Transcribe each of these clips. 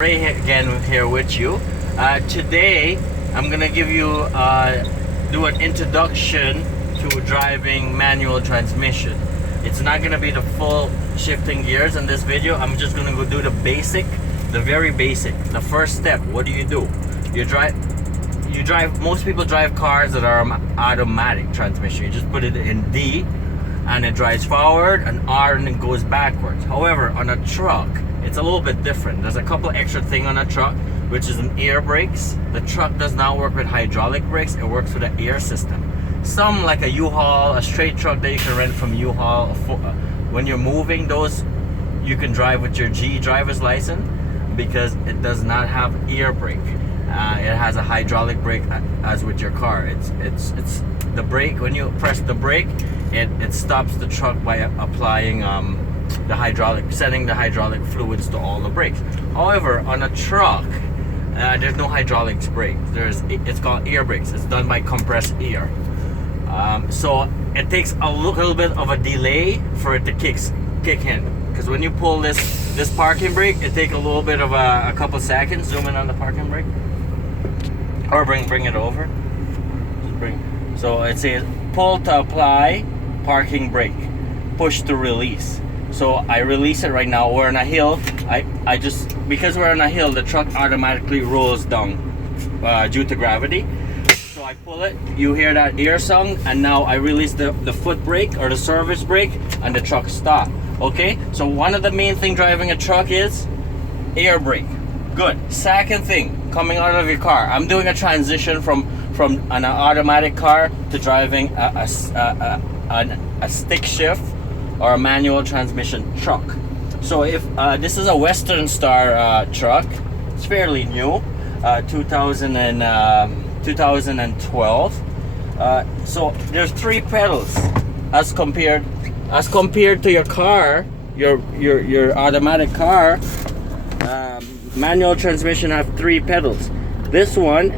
Ray again here with you. Today I'm gonna give you do an introduction to driving manual transmission. It's not gonna be the full shifting gears in this video. I'm just gonna go do the basic, the very basic, the first step. What do? You drive, most people drive cars that are automatic transmission. You just put it in D and it drives forward, and R and it goes backwards. However, on a truck, it's a little bit different. There's a couple extra things on a truck, which is an air brakes. The truck does not work with hydraulic brakes, it works with an air system. Some, like a U-Haul, a straight truck that you can rent from U-Haul, when you're moving, those you can drive with your G driver's license because it does not have air brake. It has a hydraulic brake as with your car. It's the brake. When you press the brake, it stops the truck by applying the hydraulic, sending the hydraulic fluids to all the brakes. However, on a truck, there's no hydraulics brake. It's called air brakes. It's done by compressed air. So it takes a little bit of a delay for it to kick in. Because when you pull this parking brake, it takes a little bit of a couple seconds. Zoom in on the parking brake, or bring it over. So it says pull to apply parking brake, push to release. So I release it right now. We're on a hill. Because we're on a hill, the truck automatically rolls down due to gravity. So I pull it, you hear that air sound, and now I release the foot brake or the service brake, and the truck stops. Okay, so one of the main things driving a truck is air brake. Good. Second thing, coming out of your car, I'm doing a transition from an automatic car to driving a stick shift or a manual transmission truck. So if this is a Western Star truck, it's fairly new, 2012. So there's 3 pedals as compared to your car, your automatic car. Manual transmission have 3 pedals. This one,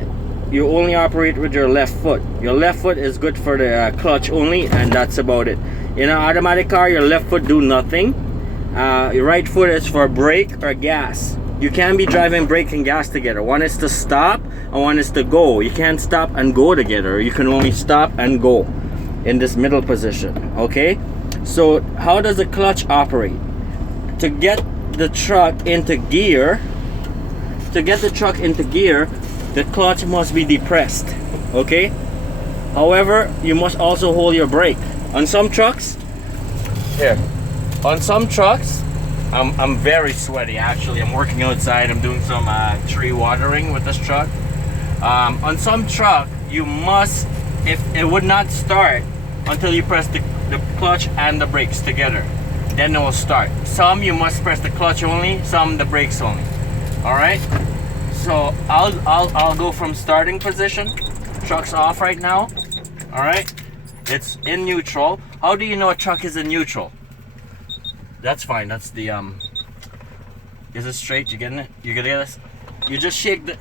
you only operate with your left foot. Your left foot is good for the clutch only, and that's about it. In an automatic car, your left foot do nothing. Your right foot is for brake or gas. You can't be driving brake and gas together. One is to stop and one is to go. You can't stop and go together. You can only stop and go in this middle position. Okay, so how does the clutch operate? To get the truck into gear, the clutch must be depressed. Okay, however, you must also hold your brake. On some trucks, I'm very sweaty actually. I'm working outside. I'm doing some tree watering with this truck. On some truck, you must, if it would not start until you press the clutch and the brakes together, then it will start. Some you must press the clutch only, some the brakes only. All right. So I'll go from starting position. Truck's off right now. All right. It's in neutral. How do you know a truck is in neutral? That's fine. That's the Is it straight? You getting it? You get this? You just shake the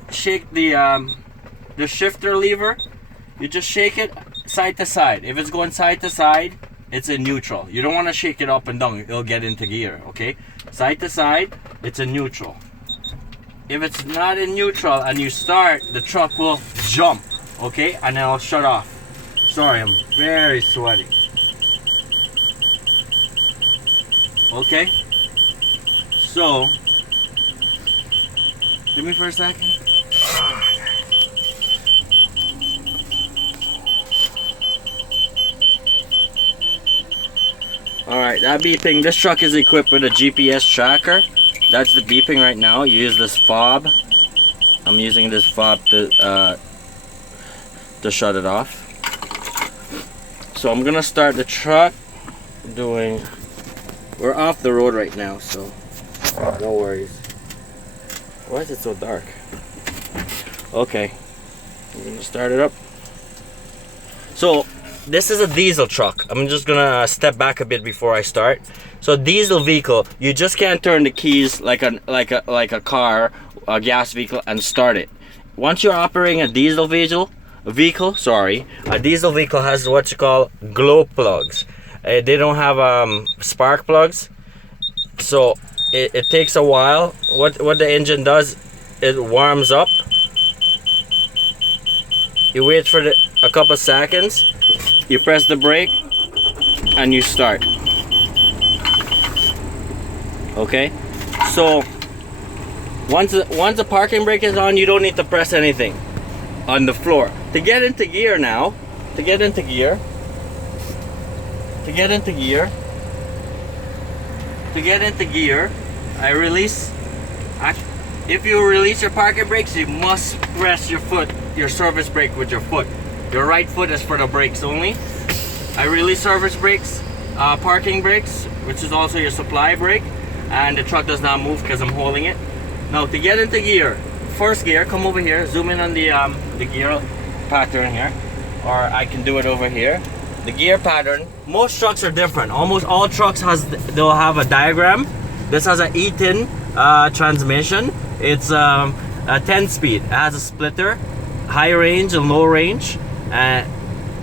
shifter lever. You just shake it side to side. If it's going side to side, it's in neutral. You don't want to shake it up and down. It'll get into gear. Okay. Side to side, it's in neutral. If it's not in neutral and you start, the truck will jump. Okay, and then I'll shut off. Sorry, I'm very sweaty. Okay, so give me for a second. Alright, that beeping, this truck is equipped with a GPS tracker. That's the beeping right now. You use this fob. I'm using this fob to shut it off. So I'm gonna start the truck we're off the road right now, so no worries. Why is it so dark? Okay, I'm gonna start it up. So this is a diesel truck. I'm just gonna step back a bit before I start. So diesel vehicle, you just can't turn the keys like a car, a gas vehicle, and start it. Once you're operating a diesel vehicle, a diesel vehicle has what you call glow plugs. They don't have spark plugs. So it takes a while. What the engine does, it warms up. You wait for a couple seconds, you press the brake, and you start. Okay, so once the parking brake is on, you don't need to press anything on the floor. To get into gear now, to get into gear, I release. If you release your parking brakes, you must press your service brake with your foot. Your right foot is for the brakes only. I release service brakes, parking brakes, which is also your supply brake, and the truck does not move because I'm holding it. Now to get into gear, first gear, come over here, zoom in on the gear pattern here, or I can do it over here. The gear pattern, most trucks are different. Almost all trucks they'll have a diagram. This has an Eaton transmission. It's a 10-speed. It has a splitter, high range and low range.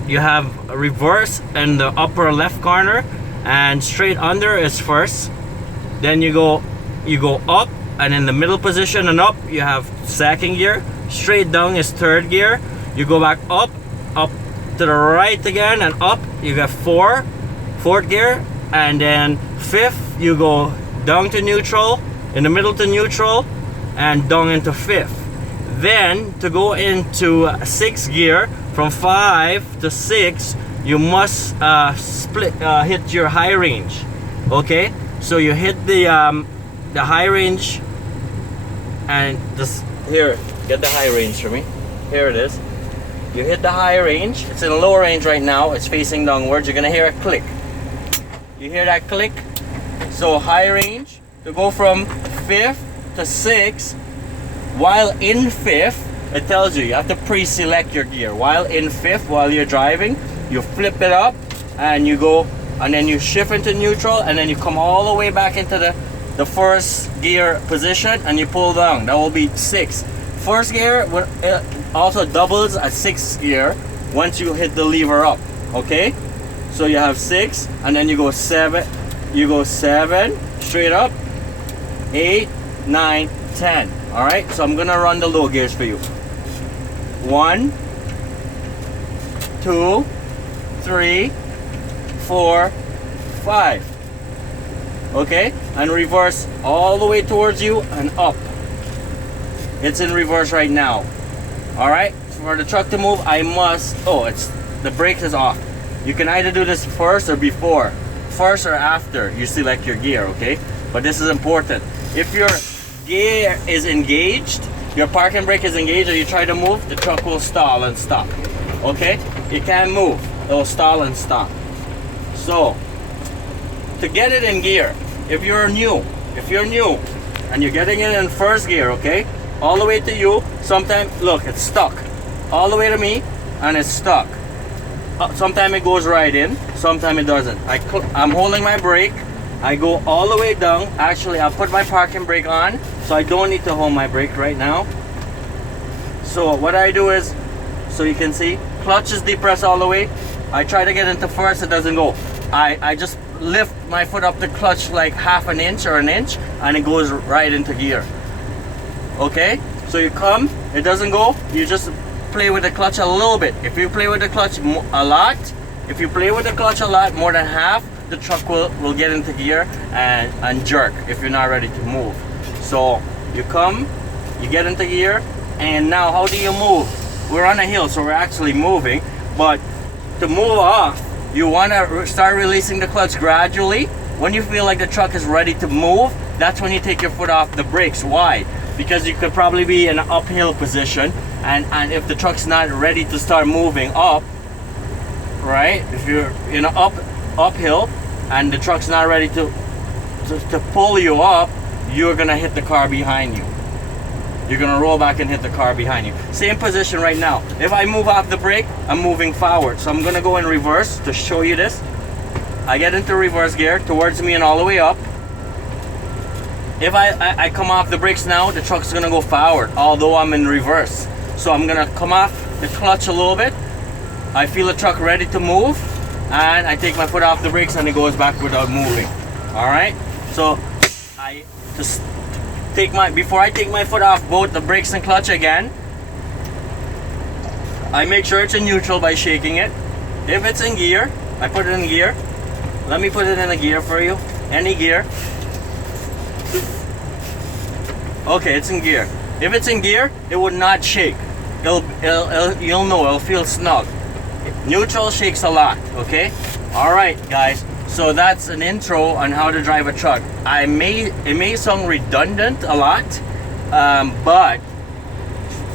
You have a reverse in the upper left corner, and straight under is first. Then you go up, and in the middle position and up you have second gear. Straight down is third gear. You go back up to the right again, and up you got fourth gear, and then fifth you go down to neutral, in the middle to neutral, and down into fifth. Then to go into sixth gear, from 5 to 6, you must hit your high range. Okay, so you hit the high range, and just here, get the high range for me. Here it is. You hit the high range. It's in low range right now. It's facing downwards. You're gonna hear a click. You hear that click? So high range, to go from 5th to 6th, while in 5th, it tells you have to pre-select your gear. While in 5th, while you're driving, you flip it up and you go, and then you shift into neutral, and then you come all the way back into the first gear position, and you pull down. That will be 6th. First gear also doubles as 6th gear once you hit the lever up. Okay, so you have 6, and then you go 7. You go 7 straight up, 8, 9, 10. All right, so I'm gonna run the low gears for you. 1, 2, 3, 4, 5. Okay, and reverse all the way towards you and up. It's in reverse right now. All right, for the truck to move, I must, the brake is off. You can either do this first or before, first or after you select your gear. Okay, but this is important. If your gear is engaged, your parking brake is engaged, or you try to move, the truck will stall and stop. Okay, you can't move, it will stall and stop. So to get it in gear, if you're new and you're getting it in first gear, okay, all the way to you, sometimes look, it's stuck all the way to me, and it's stuck. Sometimes it goes right in, sometimes it doesn't. I'm holding my brake, I go all the way down. Actually, I put my parking brake on, so I don't need to hold my brake right now. So what I do is, so you can see, clutch is depressed all the way. I try to get into first, it doesn't go. I just lift my foot up the clutch like half an inch or an inch, and it goes right into gear. Okay, so you come, it doesn't go, you just play with the clutch a little bit. If you play with the clutch a lot, more than half, the truck will get into gear and jerk if you're not ready to move. So you come, you get into gear, and now how do you move? We're on a hill, so we're actually moving, but to move off, you want to start releasing the clutch gradually. When you feel like the truck is ready to move, that's when you take your foot off the brakes. Why? Because you could probably be in an uphill position, and if the truck's not ready to start moving up, right? If you're in an uphill and the truck's not ready to pull you up, you're gonna hit the car behind you. You're gonna roll back and hit the car behind you. Same position right now. If I move off the brake, I'm moving forward. So I'm gonna go in reverse to show you this. I get into reverse gear towards me and all the way up. If I come off the brakes now, the truck's gonna go forward, although I'm in reverse. So I'm gonna come off the clutch a little bit. I feel the truck ready to move, and I take my foot off the brakes, and it goes back without moving. All right. So before I take my foot off both the brakes and clutch again, I make sure it's in neutral by shaking it. If it's in gear, I put it in gear. Let me put it in a gear for you. Any gear. Okay, it's in gear. If it's in gear, it would not shake. You'll know, it'll feel snug. Neutral shakes a lot, okay? Alright guys, so that's an intro on how to drive a truck. It may sound redundant a lot, but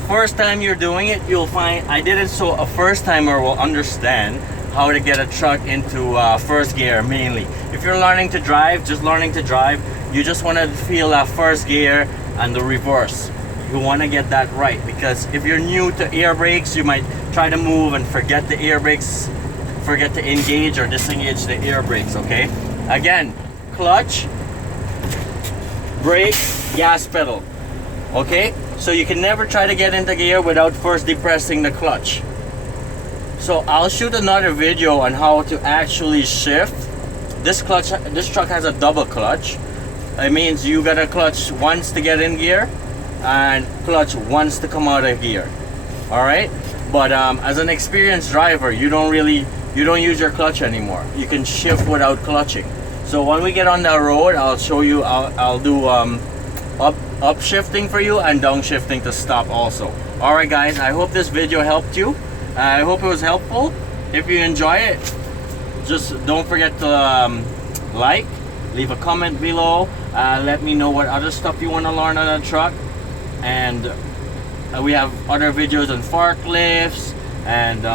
first time you're doing it, you'll find I did it so a first timer will understand how to get a truck into first gear mainly. If you're learning to drive, just learning to drive, you just want to feel that first gear and the reverse. You want to get that right, because if you're new to air brakes, you might try to move and forget the air brakes, forget to engage or disengage the air brakes, okay? Again, clutch, brake, gas pedal, okay? So you can never try to get into gear without first depressing the clutch. So I'll shoot another video on how to actually shift. This truck has a double clutch. It means you gotta clutch once to get in gear and clutch once to come out of gear. All right, but as an experienced driver, you don't use your clutch anymore. You can shift without clutching. So when we get on the road, I'll show you. I'll do up shifting for you and down shifting to stop also. All right guys, I hope this video helped you. I hope it was helpful. If you enjoy it, just don't forget to like, leave a comment below, let me know what other stuff you want to learn on a truck. And we have other videos on forklifts, and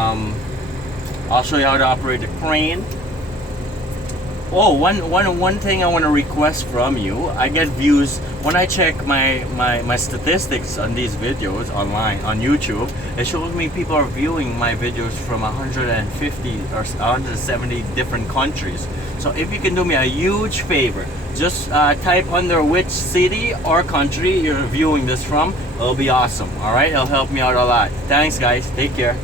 I'll show you how to operate the crane. Oh, one thing I want to request from you. I get views when I check my statistics on these videos online on YouTube. It shows me people are viewing my videos from 150 or 170 different countries. So if you can do me a huge favor, just type under which city or country you're viewing this from. It'll be awesome. All right, it'll help me out a lot. Thanks guys, take care.